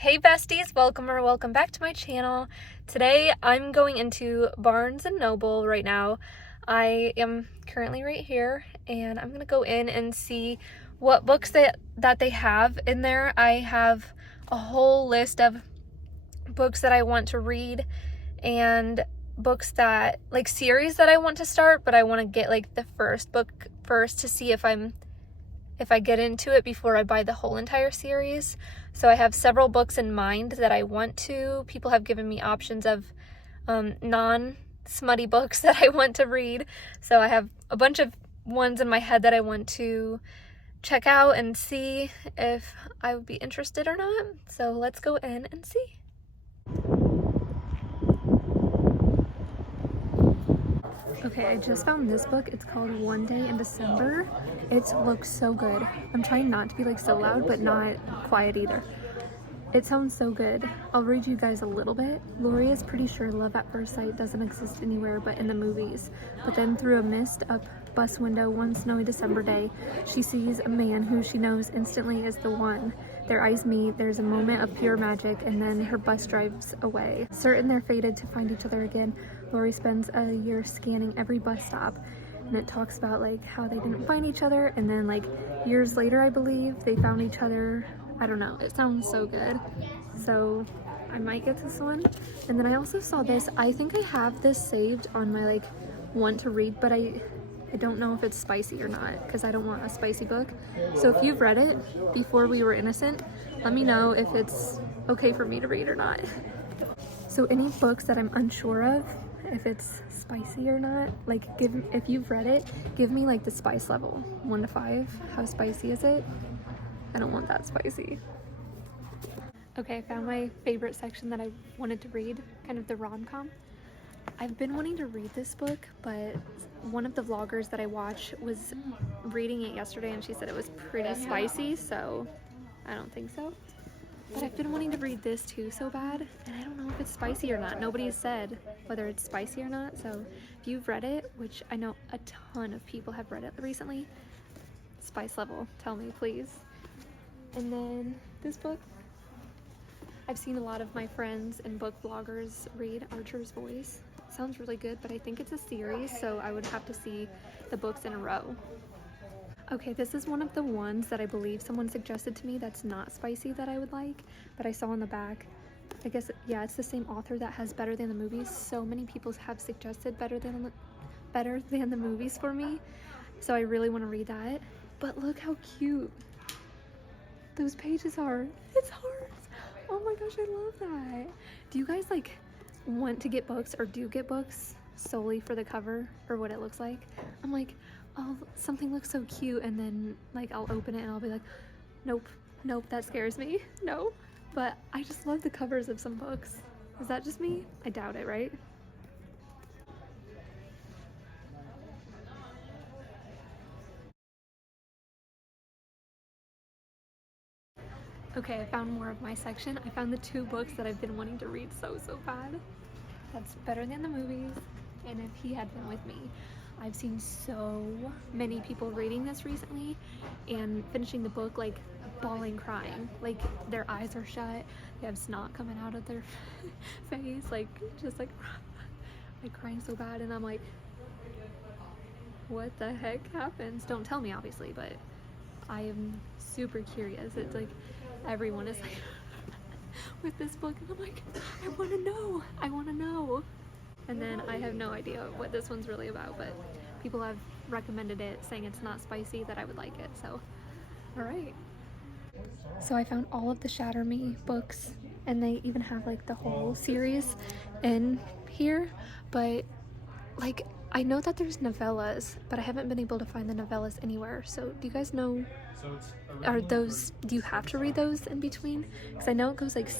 Hey besties, welcome back to my channel. Today I'm going into Barnes & Noble right now. I am currently right here and I'm gonna go in and see what books that they have in there. I have a whole list of books that I want to read and books that, like, series that I want to start, but I want to get like the first book first to see if I get into it before I buy the whole entire series. So I have several books in mind that I want to. People have given me options of non-smutty books that I want to read. So I have a bunch of ones in my head that I want to check out and see if I would be interested or not. So let's go in and see. Okay, I just found this book. It's called One Day in December. It looks so good. I'm trying not to be like so loud, but not quiet either. It sounds so good. I'll read you guys a little bit. Lori is pretty sure love at first sight doesn't exist anywhere but in the movies. But then through a mist up bus window one snowy December day, she sees a man who she knows instantly is the one. Their eyes meet, there's a moment of pure magic, and then her bus drives away. Certain they're fated to find each other again, Lori spends a year scanning every bus stop, and it talks about like how they didn't find each other, and then like years later, I believe, they found each other. I don't know, it sounds so good. So I might get this one. And then I also saw this. I think I have this saved on my like want to read, but I don't know if it's spicy or not because I don't want a spicy book. So if you've read it, Before We Were Innocent, let me know if it's okay for me to read or not. So any books that I'm unsure of, if it's spicy or not, like if you've read it, give me like the spice level, 1 to 5. How spicy is it? I don't want that spicy. Okay, I found my favorite section that I wanted to read, kind of the rom-com. I've been wanting to read this book, but one of the vloggers that I watch was reading it yesterday and she said it was pretty spicy, so I don't think so. But I've been wanting to read this too so bad, and I don't know if it's spicy or not. Nobody has said whether it's spicy or not, so if you've read it, which I know a ton of people have read it recently, spice level, tell me please. And then this book, I've seen a lot of my friends and book bloggers read Archer's Voice. It sounds really good, but I think it's a series, so I would have to see the books in a row. Okay, this is one of the ones that I believe someone suggested to me that's not spicy that I would like, but I saw on the back. I guess, yeah, it's the same author that has Better Than the Movies. So many people have suggested Better Than the Movies for me, so I really want to read that. But look how cute those pages are. It's hearts. Oh my gosh, I love that. Do you guys like want to get books or do get books solely for the cover or what it looks like? I'm like, oh, something looks so cute, and then like I'll open it and I'll be like, nope, that scares me. No. But I just love the covers of some books. Is that just me? I doubt it, right? Okay, I found more of my section. I found the 2 books that I've been wanting to read so bad. That's Better Than the Movies and If He Had Been With Me. I've seen so many people reading this recently and finishing the book like bawling, crying, like their eyes are shut, they have snot coming out of their face, like just like crying so bad, and I'm like, what the heck happens? Don't tell me obviously, but I am super curious. It's like everyone is like with this book, and I'm like, I want to know. And then I have no idea what this one's really about, but people have recommended it, saying it's not spicy, that I would like it, so all right. So I found all of the Shatter Me books, and they even have like the whole series in here, but like I know that there's novellas, but I haven't been able to find the novellas anywhere. So do you guys know, do you have to read those in between? Because I know it goes like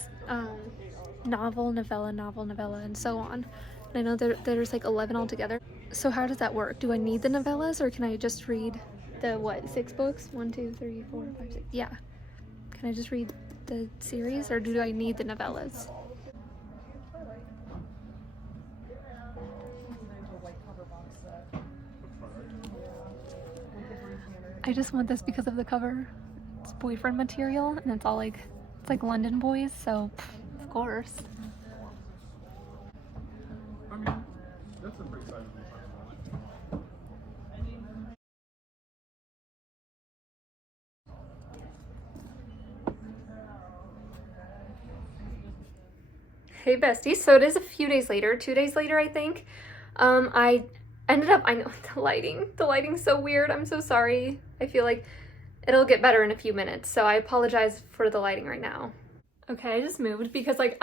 novel, novella, and so on. And I know there's like 11 altogether. So how does that work? Do I need the novellas, or can I just read the 6 books? 1, 2, 3, 4, 5, 6. Yeah. Can I just read the series, or do I need the novellas? I just want this because of the cover. It's boyfriend material, and it's all like It's like London Boys, so of course. I mean, that's a pretty sizable time. Hey besties, so it is a few days later, 2 days later I think. I ended up, I know the lighting's so weird, I'm so sorry. I feel like it'll get better in a few minutes, so I apologize for the lighting right now. Okay, I just moved because like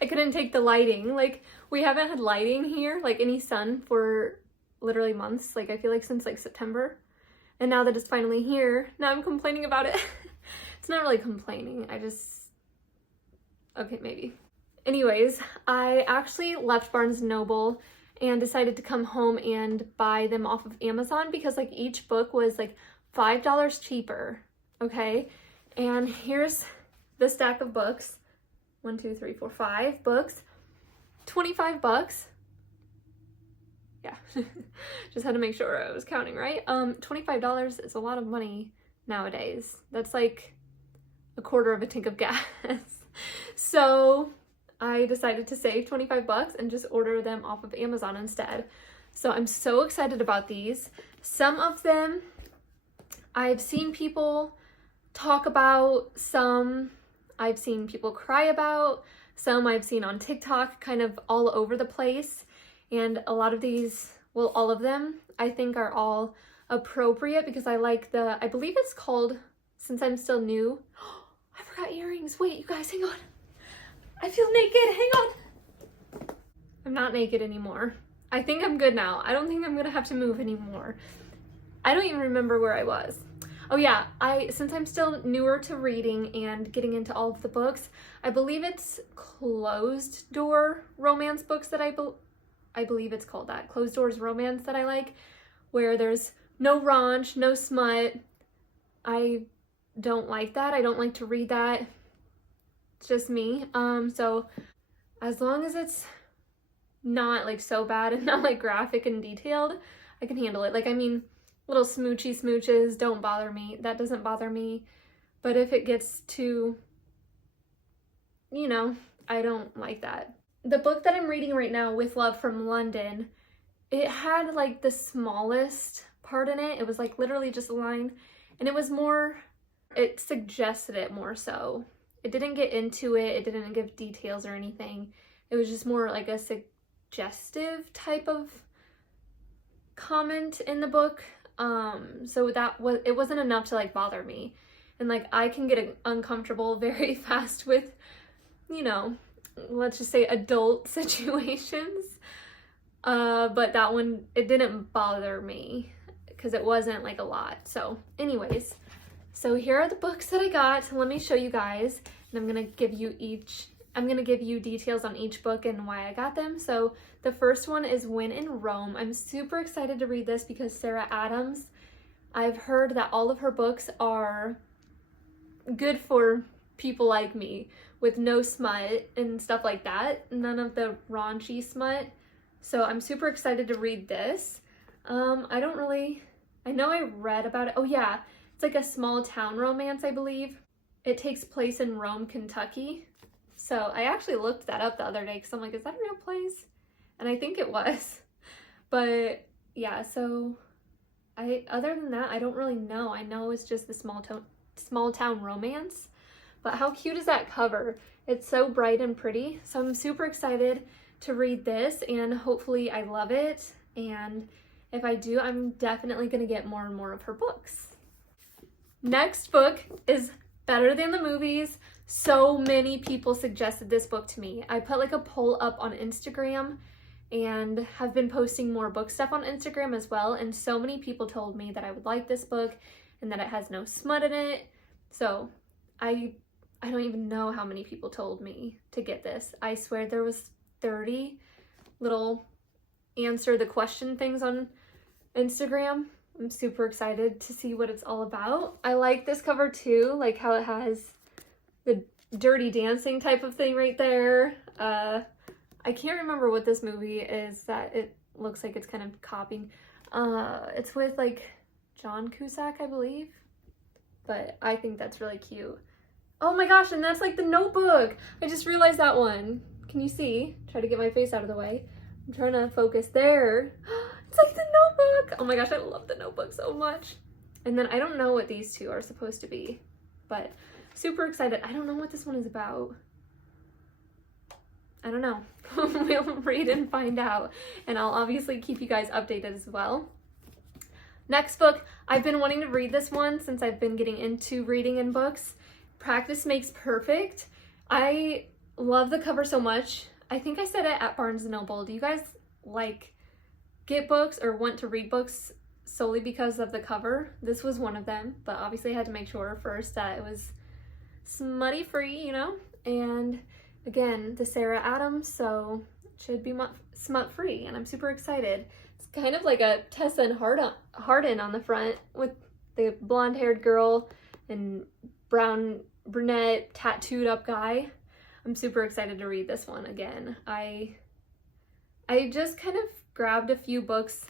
I couldn't take the lighting. Like we haven't had lighting here, like any sun for literally months. Like I feel like since like September. And now that it's finally here, now I'm complaining about it. It's not really complaining. Okay, maybe. Anyways, I actually left Barnes & Noble and decided to come home and buy them off of Amazon because like each book was like $5 cheaper, okay? And here's the stack of books. 1, 2, 3, 4, 5 books. 25 bucks. Yeah, just had to make sure I was counting right. $25 is a lot of money nowadays. That's like a quarter of a tank of gas. So I decided to save 25 bucks and just order them off of Amazon instead. So I'm so excited about these. Some of them I've seen people talk about, some I've seen people cry about, some I've seen on TikTok, kind of all over the place. And a lot of these, well, all of them, I think are all appropriate because I like I believe it's called, Since I'm Still New. I forgot earrings. Wait, you guys, hang on. I feel naked, hang on. I'm not naked anymore. I think I'm good now. I don't think I'm gonna have to move anymore. I don't even remember where I was. Oh yeah, since I'm still newer to reading and getting into all of the books, I believe it's closed door romance books that I believe it's called that. Closed doors romance that I like, where there's no raunch, no smut. I don't like that. I don't like to read that. It's just me. So as long as it's not like so bad and not like graphic and detailed, I can handle it. Like, I mean, little smoochy smooches don't bother me. That doesn't bother me. But if it gets too, you know, I don't like that. The book that I'm reading right now, With Love from London, it had like the smallest part in it. It was like literally just a line, and it was more, it suggested it more so. It didn't get into it. It didn't give details or anything. It was just more like a suggestive type of comment in the book. So it wasn't enough to like bother me. And like I can get uncomfortable very fast with, you know, let's just say adult situations. But that one, it didn't bother me because it wasn't like a lot. So anyways, so here are the books that I got. Let me show you guys, and I'm gonna give you details on each book and why I got them. So the first one is When in Rome. I'm super excited to read this because Sarah Adams, I've heard that all of her books are good for people like me with no smut and stuff like that. None of the raunchy smut. So I'm super excited to read this. I know I read about it. Oh yeah, it's like a small town romance, I believe. It takes place in Rome, Kentucky. So I actually looked that up the other day because I'm like, is that a real place? And I think it was. But yeah, so other than that, I don't really know. I know it's just the small town romance. But how cute is that cover? It's so bright and pretty. So I'm super excited to read this, and hopefully I love it. And if I do, I'm definitely going to get more and more of her books. Next book is Better Than the Movies. So many people suggested this book to me. I put like a poll up on Instagram and have been posting more book stuff on Instagram as well. And so many people told me that I would like this book and that it has no smut in it. So I don't even know how many people told me to get this. I swear there was 30 little answer the question things on Instagram. I'm super excited to see what it's all about. I like this cover too, like how it has the Dirty Dancing type of thing right there. I can't remember what this movie is that it looks like it's kind of copying. It's with like John Cusack, I believe. But I think that's really cute. Oh my gosh, and that's like the Notebook. I just realized that one. Can you see? Try to get my face out of the way. I'm trying to focus there. It's like the Notebook. Oh my gosh, I love the Notebook so much. And then I don't know what these two are supposed to be, but super excited. I don't know what this one is about. I don't know. We'll read and find out. And I'll obviously keep you guys updated as well. Next book, I've been wanting to read this one since I've been getting into reading in books. Practice Makes Perfect. I love the cover so much. I think I said it at Barnes & Noble. Do you guys like get books or want to read books solely because of the cover? This was one of them, but obviously I had to make sure first that it was smutty free, you know? And again, the Sarah Adams, so it should be smut free, and I'm super excited. It's kind of like a Tessa and Hardin on the front with the blonde haired girl and brunette tattooed up guy. I'm super excited to read this one again. I just kind of grabbed a few books,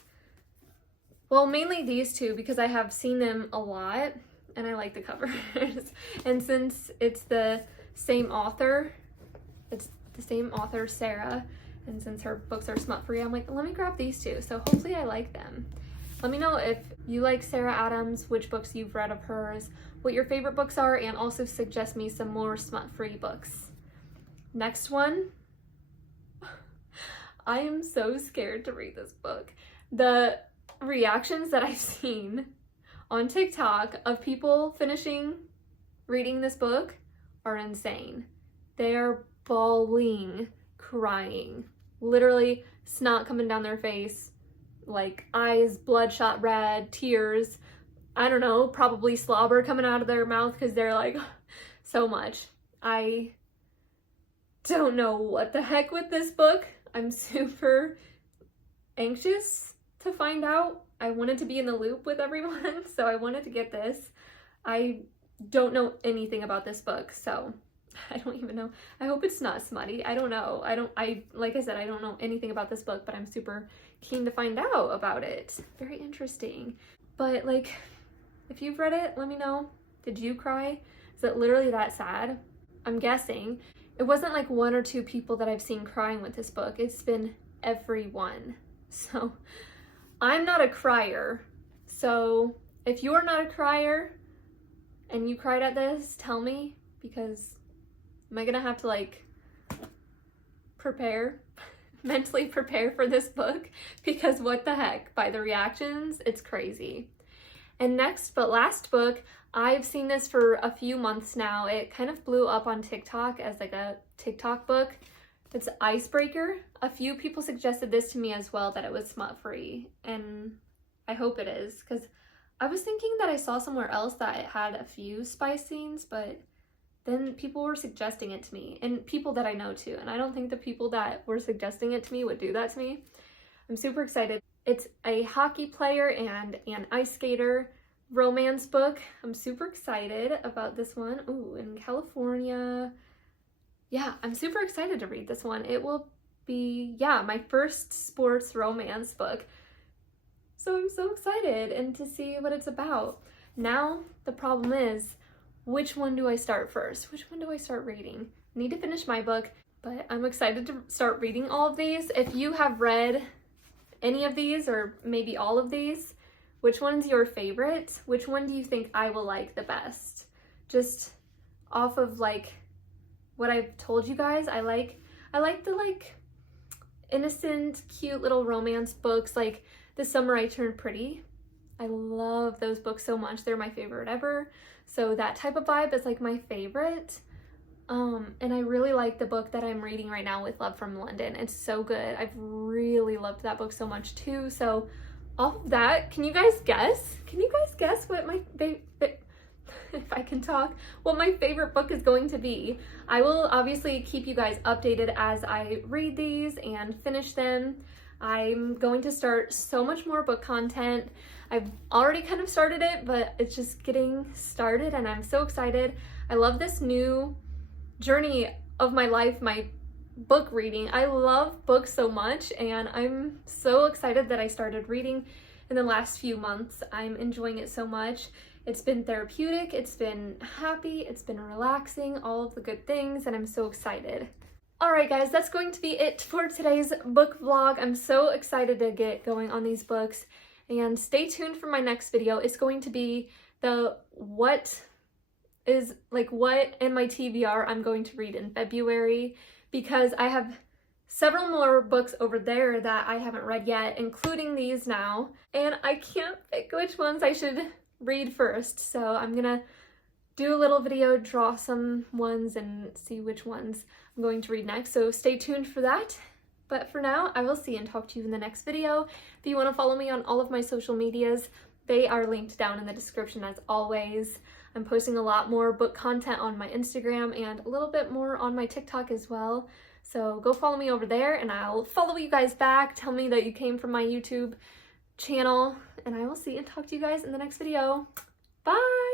well, mainly these two because I have seen them a lot and I like the covers. And since it's the same author, Sarah, and since her books are smut free, I'm like, let me grab these two. So hopefully I like them. Let me know if you like Sarah Adams, which books you've read of hers, what your favorite books are, and also suggest me some more smut-free books. Next one. I am so scared to read this book. The reactions that I've seen on TikTok of people finishing reading this book are insane. They are bawling, crying, literally snot coming down their face, like eyes bloodshot red, tears, I don't know, probably slobber coming out of their mouth because they're like, so much. I don't know what the heck with this book. I'm super anxious to find out. I wanted to be in the loop with everyone, so I wanted to get this. I don't know anything about this book, so I don't even know. I hope it's not smutty. I don't know. Like I said, I don't know anything about this book, but I'm super keen to find out about it. Very interesting. But like, if you've read it, let me know. Did you cry? Is it literally that sad? I'm guessing. It wasn't like one or two people that I've seen crying with this book. It's been everyone. So I'm not a crier. So if you're not a crier and you cried at this, tell me, because am I gonna have to like mentally prepare for this book? Because what the heck, by the reactions, it's crazy. And next but last book, I've seen this for a few months now. It kind of blew up on TikTok as like a TikTok book. It's Icebreaker. A few people suggested this to me as well, that it was smut free, and I hope it is, because I was thinking that I saw somewhere else that it had a few spice scenes, but then people were suggesting it to me, and people that I know too, and I don't think the people that were suggesting it to me would do that to me. I'm super excited. It's a hockey player and an ice skater romance book. I'm super excited about this one. Ooh, in California. Yeah, I'm super excited to read this one. It will be, yeah, my first sports romance book. So I'm so excited and to see what it's about. Now, the problem is, which one do I start first? Which one do I start reading? I need to finish my book, but I'm excited to start reading all of these. If you have read any of these, or maybe all of these, which one's your favorite? Which one do you think I will like the best? Just off of like what I've told you guys, I like the like innocent, cute little romance books, like The Summer I Turned Pretty. I love those books so much. They're my favorite ever. So that type of vibe is like my favorite. And I really like the book that I'm reading right now, With Love from London. It's so good. I've really loved that book so much too. So off of that, can you guys guess? Can you guys guess what my if I can talk, what my favorite book is going to be? I will obviously keep you guys updated as I read these and finish them. I'm going to start so much more book content. I've already kind of started it, but it's just getting started and I'm so excited. I love this new journey of my life, my book reading. I love books so much and I'm so excited that I started reading in the last few months. I'm enjoying it so much. It's been therapeutic, it's been happy, it's been relaxing, all of the good things, and I'm so excited. Alright guys, that's going to be it for today's book vlog. I'm so excited to get going on these books, and stay tuned for my next video. It's going to be the what in my TBR I'm going to read in February, because I have several more books over there that I haven't read yet, including these now, and I can't pick which ones I should read first, so I'm gonna do a little video, draw some ones, and see which ones I'm going to read next, so stay tuned for that. But for now, I will see and talk to you in the next video. If you want to follow me on all of my social medias, they are linked down in the description as always. I'm posting a lot more book content on my Instagram and a little bit more on my TikTok as well, so go follow me over there and I'll follow you guys back. Tell me that you came from my YouTube channel, and I will see and talk to you guys in the next video. Bye!